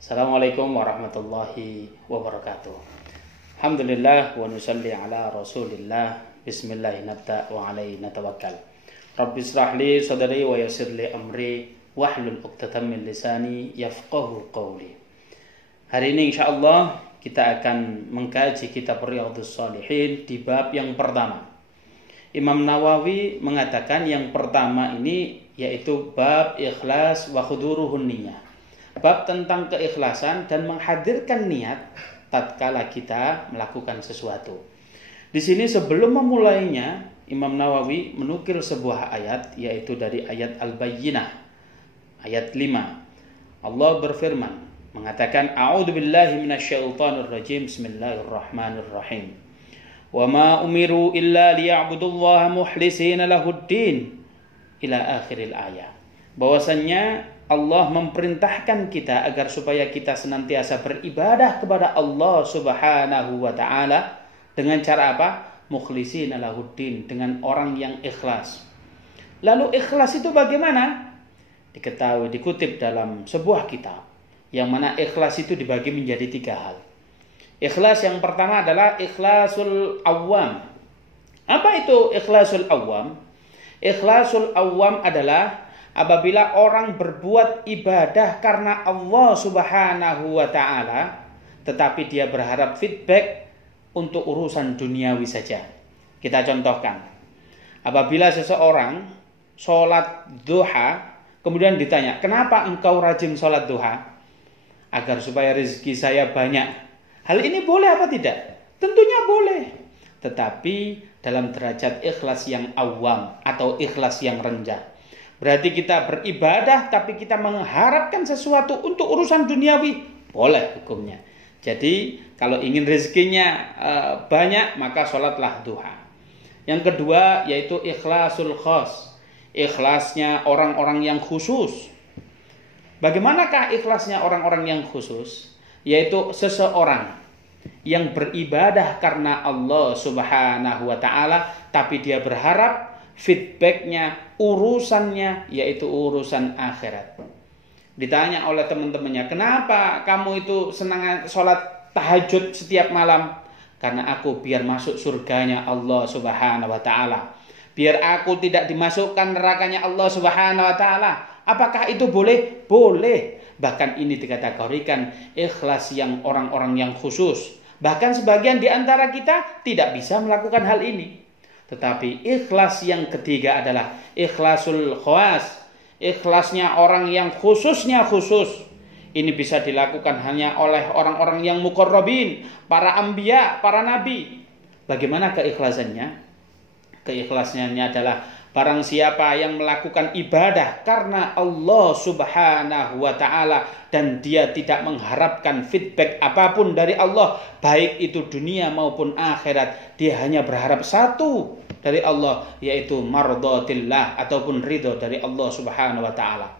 Assalamualaikum warahmatullahi wabarakatuh. Alhamdulillah wa nusalli ala rasulillah. Bismillah nabda wa alaihi natawakkal. Rabbi israh li sadri wa yassir li amri wahlul 'uqdatam min lisani yafqahu qawli. Hari ini insyaallah kita akan mengkaji kitab Riyadhus Shalihin di bab yang pertama. Imam Nawawi mengatakan yang pertama ini yaitu bab ikhlas wa khuduruhun niyah. Bab tentang keikhlasan dan menghadirkan niat tatkala kita melakukan sesuatu. Di sini sebelum memulainya, Imam Nawawi menukil sebuah ayat, yaitu dari ayat Al-Bayyinah, ayat 5. Allah berfirman, mengatakan, A'udzubillahi minasyaitonirrajim, Bismillahirrahmanirrahim. Wa ma umiru illa liya'budullaha mukhlisina lahuddin ila akhiril ayat. Bahwasannya Allah memerintahkan kita agar supaya kita senantiasa beribadah kepada Allah Subhanahu wa taala dengan cara apa? Mukhlishina lahuddin, dengan orang yang ikhlas. Lalu ikhlas itu bagaimana? Diketahui, dikutip dalam sebuah kitab yang mana ikhlas itu dibagi menjadi 3 hal. Ikhlas yang pertama adalah ikhlasul awam. Apa itu ikhlasul awam? Ikhlasul awam adalah apabila orang berbuat ibadah karena Allah Subhanahu wa ta'ala, tetapi dia berharap feedback untuk urusan duniawi saja. Kita contohkan, apabila seseorang sholat duha, kemudian ditanya, kenapa engkau rajin sholat duha? Agar supaya rezeki saya banyak. Hal ini boleh apa tidak? Tentunya boleh. Tetapi dalam derajat ikhlas yang awam atau ikhlas yang rendah. Berarti kita beribadah tapi kita mengharapkan sesuatu untuk urusan duniawi, boleh hukumnya. Jadi kalau ingin rezekinya banyak, maka sholatlah duha. Yang kedua yaitu ikhlasul khas, ikhlasnya orang-orang yang khusus. Bagaimanakah ikhlasnya orang-orang yang khusus? Yaitu seseorang yang beribadah karena Allah Subhanahu wa ta'ala, tapi dia berharap feedbacknya, urusannya, yaitu urusan akhirat. Ditanya oleh teman-temannya, kenapa kamu itu senang sholat tahajud setiap malam? Karena aku biar masuk surganya Allah Subhanahu wa ta'ala. Biar aku tidak dimasukkan nerakanya Allah Subhanahu wa ta'ala. Apakah itu boleh? Boleh. Bahkan ini dikategorikan ikhlas yang orang-orang yang khusus. Bahkan sebagian di antara kita tidak bisa melakukan hal ini. Tetapi ikhlas yang ketiga adalah ikhlasul khawas. Ikhlasnya orang yang khususnya khusus. Ini bisa dilakukan hanya oleh orang-orang yang muqarrabin, para anbiya, para nabi. Bagaimana keikhlasannya? Keikhlasannya adalah barang siapa yang melakukan ibadah karena Allah Subhanahu wa ta'ala dan dia tidak mengharapkan feedback apapun dari Allah, baik itu dunia maupun akhirat, dia hanya berharap satu dari Allah, yaitu mardhatillah ataupun ridho dari Allah Subhanahu wa ta'ala.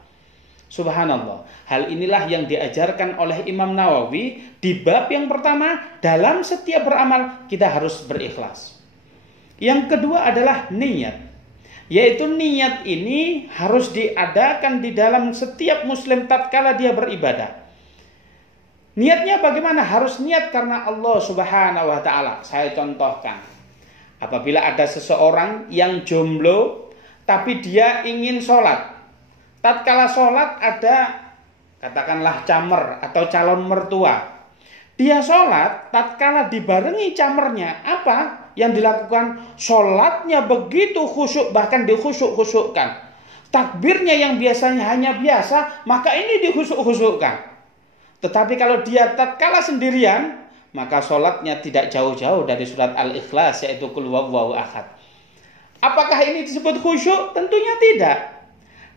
Subhanallah. Hal inilah yang diajarkan oleh Imam Nawawi di bab yang pertama. Dalam setiap beramal kita harus berikhlas. Yang kedua adalah niat. Yaitu niat ini harus diadakan di dalam setiap muslim tatkala dia beribadah. Niatnya bagaimana? Harus niat karena Allah Subhanahu wa ta'ala. Saya contohkan. Apabila ada seseorang yang jomblo tapi dia ingin sholat. Tatkala sholat ada katakanlah camer atau calon mertua. Dia sholat, tatkala dibarengi camernya, apa yang dilakukan? Sholatnya begitu khusyuk, bahkan dikhusyuk-khusyukkan. Takbirnya yang biasanya hanya biasa, maka ini dikhusyuk-khusyukkan. Tetapi kalau dia tatkala sendirian, maka sholatnya tidak jauh-jauh dari surat Al-Ikhlas, yaitu Qul huwallahu ahad. Apakah ini disebut khusyuk? Tentunya tidak.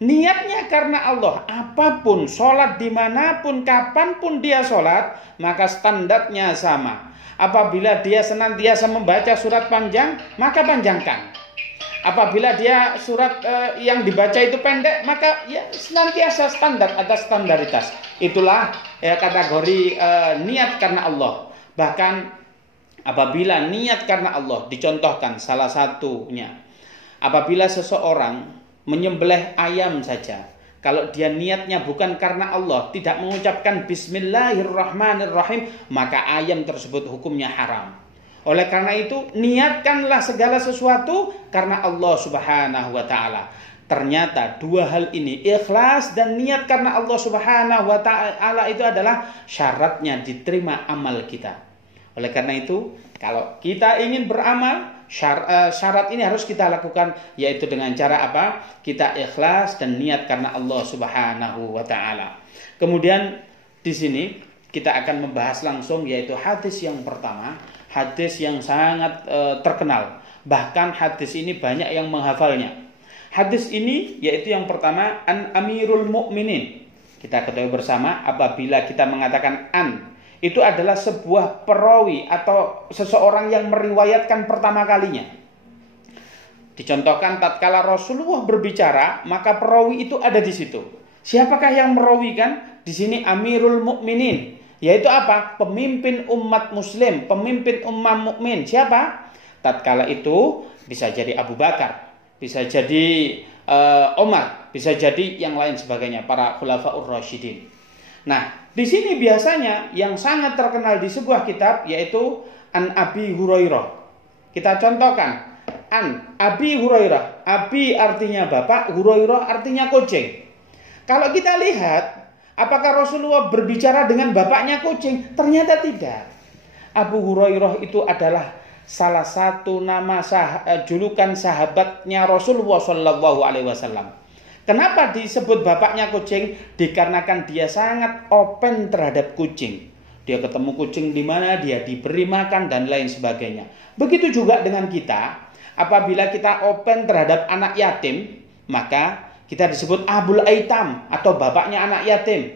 Niatnya karena Allah. Apapun, sholat dimanapun, kapanpun dia sholat, maka standarnya sama. Apabila dia senantiasa membaca surat panjang, maka panjangkan. Apabila dia surat yang dibaca itu pendek, maka ya senantiasa standar atas standaritas. Itulah kategori niat karena Allah. Bahkan apabila niat karena Allah, dicontohkan salah satunya, apabila seseorang menyembelih ayam saja, kalau dia niatnya bukan karena Allah, tidak mengucapkan Bismillahirrahmanirrahim, maka ayam tersebut hukumnya haram. Oleh karena itu, niatkanlah segala sesuatu karena Allah Subhanahu wa Ta'ala. Ternyata dua hal ini, ikhlas dan niat karena Allah Subhanahu wa Ta'ala, itu adalah syaratnya diterima amal kita. Oleh karena itu, kalau kita ingin beramal, syarat ini harus kita lakukan, yaitu dengan cara apa? Kita ikhlas dan niat karena Allah Subhanahu wa Ta'ala. Kemudian di sini kita akan membahas langsung, yaitu hadis yang pertama, hadis yang sangat terkenal. Bahkan hadis ini banyak yang menghafalnya. Hadis ini yaitu yang pertama, an Amirul Mukminin. Kita ketahui bersama, apabila kita mengatakan an, itu adalah sebuah perawi atau seseorang yang meriwayatkan pertama kalinya. Dicontohkan tatkala Rasulullah berbicara, maka perawi itu ada di situ. Siapakah yang merawikan? Di sini Amirul Mukminin, yaitu apa? Pemimpin umat muslim, pemimpin umat mukmin. Siapa? Tatkala itu bisa jadi Abu Bakar, bisa jadi Umar, bisa jadi yang lain sebagainya, para khulafaur rasyidin. Nah, di sini biasanya yang sangat terkenal di sebuah kitab yaitu an Abi Hurairah. Kita contohkan, an Abi Hurairah. Abi artinya bapak, Hurairah artinya kucing. Kalau kita lihat, apakah Rasulullah berbicara dengan bapaknya kucing? Ternyata tidak. Abu Hurairah itu adalah salah satu nama julukan sahabatnya Rasulullah SAW. Kenapa disebut bapaknya kucing? Dikarenakan dia sangat open terhadap kucing. Dia ketemu kucing di mana, dia diberi makan dan lain sebagainya. Begitu juga dengan kita. Apabila kita open terhadap anak yatim, maka kita disebut Abul Aitam atau bapaknya anak yatim.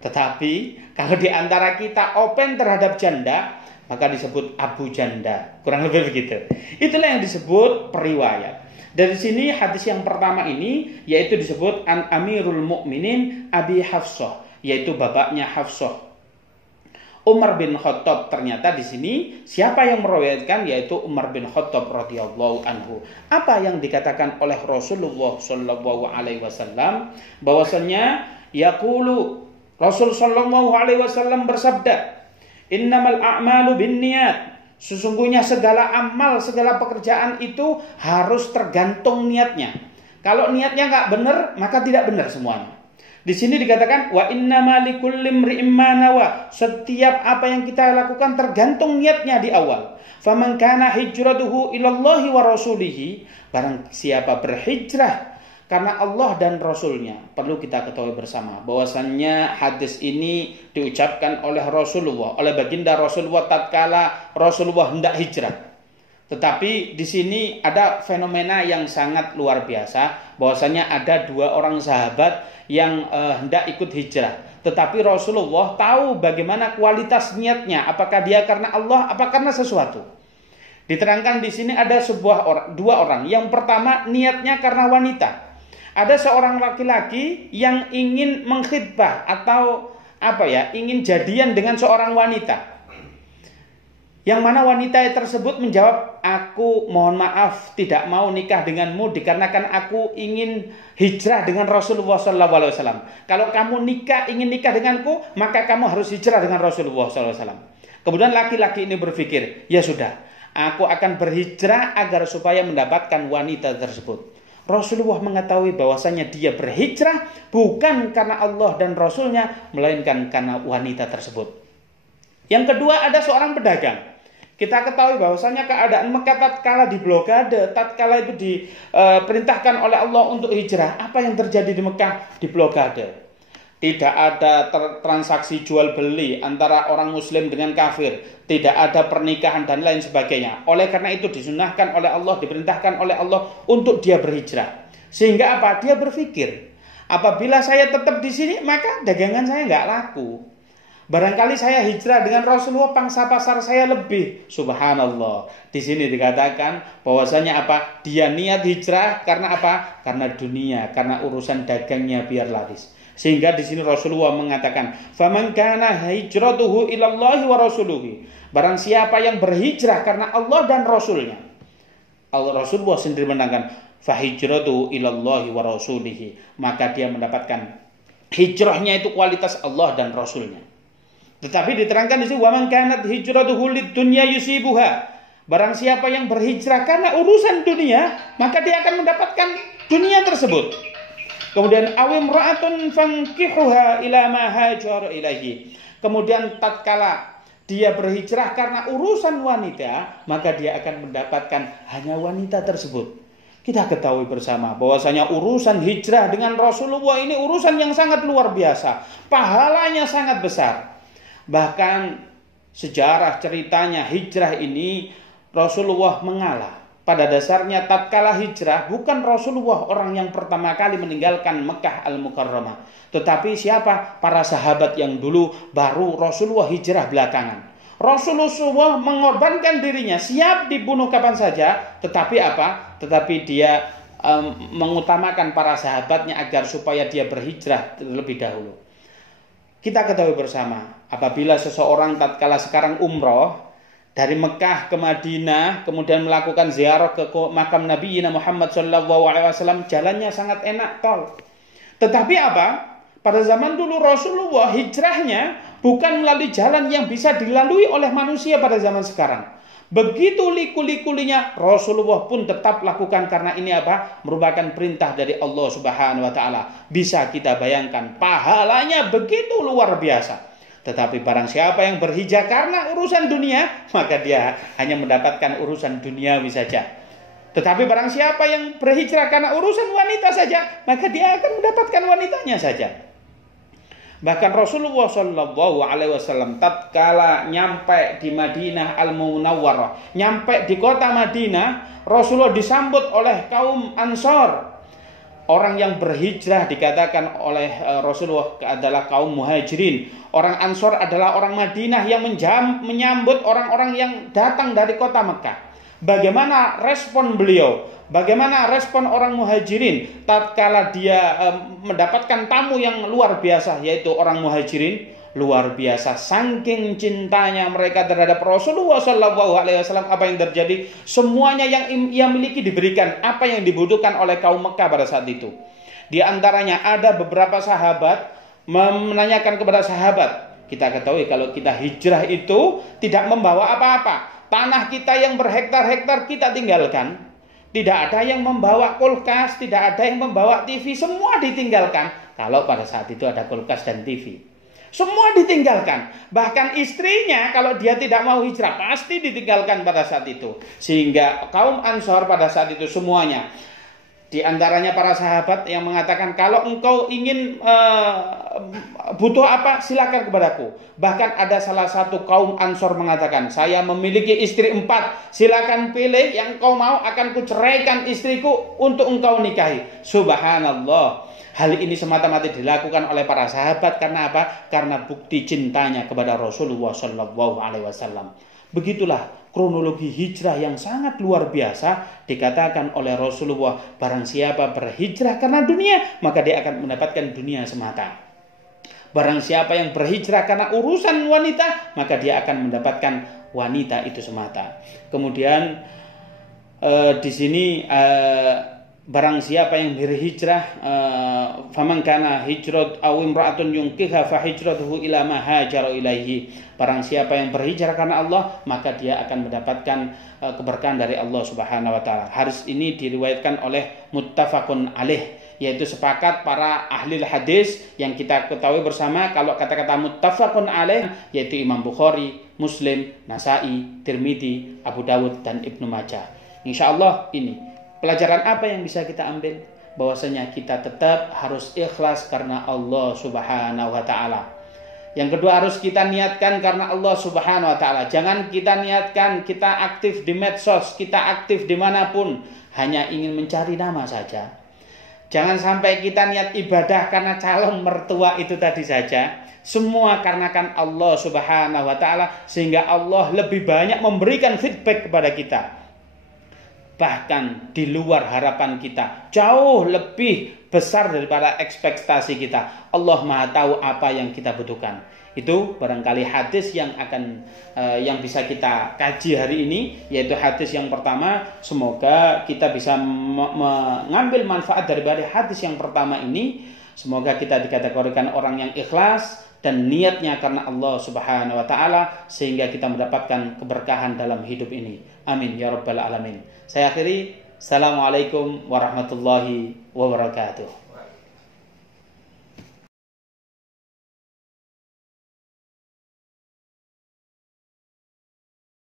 Tetapi kalau di antara kita open terhadap janda, maka disebut Abu Janda. Kurang lebih begitu. Itulah yang disebut periwayat. Dari sini hadis yang pertama ini yaitu disebut an Amirul Mukminin Abi Hafsah, yaitu bapaknya Hafsah. Umar bin Khattab. Ternyata di sini siapa yang meriwayatkan? Yaitu Umar bin Khattab radhiyallahu anhu. Apa yang dikatakan oleh Rasulullah sallallahu alaihi wasallam? Bahwasanya yaqulu, Rasul sallallahu alaihi wasallam bersabda, "Innamal a'malu binniyat." Sesungguhnya segala amal, segala pekerjaan itu harus tergantung niatnya. Kalau niatnya nggak benar, maka tidak benar semuanya. Di sini dikatakan wa innama likulli imri'in ma nawa. Setiap apa yang kita lakukan tergantung niatnya di awal. Faman kana hijratuhu ilallahi wa rasulihi. Barang siapa berhijrah karena Allah dan Rasulnya. Perlu kita ketahui bersama bahwasannya hadis ini diucapkan oleh Rasulullah, oleh baginda Rasulullah tatkala Rasulullah hendak hijrah. Tetapi di sini ada fenomena yang sangat luar biasa, bahwasanya ada dua orang sahabat yang hendak ikut hijrah. Tetapi Rasulullah tahu bagaimana kualitas niatnya, apakah dia karena Allah, apa karena sesuatu. Diterangkan di sini ada dua orang. Yang pertama niatnya karena wanita. Ada seorang laki-laki yang ingin mengkhidbah atau ingin jadian dengan seorang wanita. Yang mana wanita tersebut menjawab, "Aku mohon maaf tidak mau nikah denganmu dikarenakan aku ingin hijrah dengan Rasulullah SAW. Kalau kamu ingin nikah denganku, maka kamu harus hijrah dengan Rasulullah SAW." Kemudian laki-laki ini berpikir, ya sudah, aku akan berhijrah agar supaya mendapatkan wanita tersebut. Rasulullah mengetahui bahwasanya dia berhijrah bukan karena Allah dan Rasulnya, melainkan karena wanita tersebut. Yang kedua, ada seorang pedagang. Kita ketahui bahwasanya keadaan Mekah tatkala diblokade, tatkala itu diperintahkan oleh Allah untuk hijrah. Apa yang terjadi di Mekah? Diblokade. Tidak ada transaksi jual beli antara orang muslim dengan kafir. Tidak ada pernikahan dan lain sebagainya. Oleh karena itu disunahkan oleh Allah, diperintahkan oleh Allah untuk dia berhijrah. Sehingga apa? Dia berpikir, apabila saya tetap di sini, maka dagangan saya nggak laku. Barangkali saya hijrah dengan Rasulullah, pangsa pasar saya lebih. Subhanallah. Di sini dikatakan bahwasanya apa? Dia niat hijrah karena apa? Karena dunia, karena urusan dagangnya biar laris. Sehingga di sini Rasulullah mengatakan, "Faman kana hijratuhu ilallahi wa rasulihi." Barang siapa yang berhijrah karena Allah dan Rasulnya. Rasulullah sendiri menangkan, fahijratuhu ilallahi wa rasulihi, maka dia mendapatkan hijrahnya itu kualitas Allah dan Rasulnya. Tetapi diterangkan di sini, wa man kanat hijratuhu lid-dunya yusibuha, barang siapa yang berhijrah karena urusan dunia, maka dia akan mendapatkan dunia tersebut. Kemudian awim ra'atun fankihuha ila ma hajar ilaihi, kemudian tatkala dia berhijrah karena urusan wanita, maka dia akan mendapatkan hanya wanita tersebut. Kita ketahui bersama bahwasanya urusan hijrah dengan Rasulullah ini urusan yang sangat luar biasa, pahalanya sangat besar. Bahkan sejarah ceritanya hijrah ini Rasulullah mengalah. Pada dasarnya tatkala hijrah bukan Rasulullah orang yang pertama kali meninggalkan Mekah Al-Mukarramah, tetapi siapa? Para sahabat yang dulu, baru Rasulullah hijrah belakangan. Rasulullah mengorbankan dirinya, siap dibunuh kapan saja, tetapi apa? Tetapi dia mengutamakan para sahabatnya agar supaya dia berhijrah terlebih dahulu. Kita ketahui bersama, apabila seseorang tatkala sekarang umroh dari Mekah ke Madinah, kemudian melakukan ziarah ke makam Nabi Muhammad SAW, jalannya sangat enak, tol. Tetapi apa? Pada zaman dulu Rasulullah hijrahnya bukan melalui jalan yang bisa dilalui oleh manusia pada zaman sekarang. Begitu liku-likulinya Rasulullah pun tetap lakukan, karena ini apa? Merupakan perintah dari Allah Subhanahu wa taala. Bisa kita bayangkan pahalanya begitu luar biasa. Tetapi barang siapa yang berhijrah karena urusan dunia, maka dia hanya mendapatkan urusan duniawi saja. Tetapi barang siapa yang berhijrah karena urusan wanita saja, maka dia akan mendapatkan wanitanya saja. Bahkan Rasulullah SAW tatkala nyampe di Madinah Al-Munawwarah, nyampe di kota Madinah, Rasulullah disambut oleh kaum Ansor. Orang yang berhijrah dikatakan oleh Rasulullah adalah kaum Muhajirin. Orang Ansor adalah orang Madinah yang menyambut orang-orang yang datang dari kota Mekah. Bagaimana respon beliau? Bagaimana respon orang Muhajirin tatkala dia mendapatkan tamu yang luar biasa, yaitu orang Muhajirin? Luar biasa, saking cintanya mereka terhadap Rasulullah SAW. Apa yang terjadi? Semuanya yang ia miliki diberikan, apa yang dibutuhkan oleh kaum Mekah pada saat itu. Di antaranya ada beberapa sahabat menanyakan kepada sahabat, kita ketahui kalau kita hijrah itu tidak membawa apa-apa. Tanah kita yang berhektar-hektar kita tinggalkan. Tidak ada yang membawa kulkas, tidak ada yang membawa TV, semua ditinggalkan. Kalau pada saat itu ada kulkas dan TV, semua ditinggalkan. Bahkan istrinya kalau dia tidak mau hijrah pasti ditinggalkan pada saat itu. Sehingga kaum Ansor pada saat itu semuanya, di antaranya para sahabat yang mengatakan, kalau engkau ingin butuh apa, silakan kepadaku. Bahkan ada salah satu kaum Ansor mengatakan, saya memiliki istri 4, silakan pilih yang kau mau, akan kuceraikan istriku untuk engkau nikahi. Subhanallah. Hal ini semata-mata dilakukan oleh para sahabat karena apa? Karena bukti cintanya kepada Rasulullah SAW. Begitulah kronologi hijrah yang sangat luar biasa. Dikatakan oleh Rasulullah, barang siapa berhijrah karena dunia, maka dia akan mendapatkan dunia semata. Barang siapa yang berhijrah karena urusan wanita, maka dia akan mendapatkan wanita itu semata. Kemudian di sini barang siapa yang berhijrah, faman kana hijrat aw imra'atun yunkiha fa hijratuhu ila ma hajara ilaihi. Barang siapa yang berhijrah karena Allah, maka dia akan mendapatkan keberkahan dari Allah Subhanahu wa taala. Hadis ini diriwayatkan oleh muttafaqun alaih, yaitu sepakat para ahli hadis yang kita ketahui bersama. Kalau kata-kata muttafaqun alaih yaitu Imam Bukhari, Muslim, Nasai, Tirmidzi, Abu Dawud dan Ibnu Majah. Insyaallah ini pelajaran apa yang bisa kita ambil? Bahwasanya kita tetap harus ikhlas karena Allah Subhanahu wa taala. Yang kedua, harus kita niatkan karena Allah Subhanahu wa taala. Jangan kita niatkan kita aktif di medsos, kita aktif dimanapun, hanya ingin mencari nama saja. Jangan sampai kita niat ibadah karena calon mertua itu tadi saja. Semua karenakan Allah Subhanahu wa taala, sehingga Allah lebih banyak memberikan feedback kepada kita. Bahkan di luar harapan kita, jauh lebih besar daripada ekspektasi kita. Allah Maha tahu apa yang kita butuhkan. Itu barangkali hadis yang akan yang bisa kita kaji hari ini, yaitu hadis yang pertama. Semoga kita bisa mengambil manfaat daripada hadis yang pertama ini. Semoga kita dikategorikan orang yang ikhlas dan niatnya karena Allah Subhanahu wa taala, sehingga kita mendapatkan keberkahan dalam hidup ini. Amin ya rabbal alamin. Saya akhiri. Assalamualaikum warahmatullahi wabarakatuh.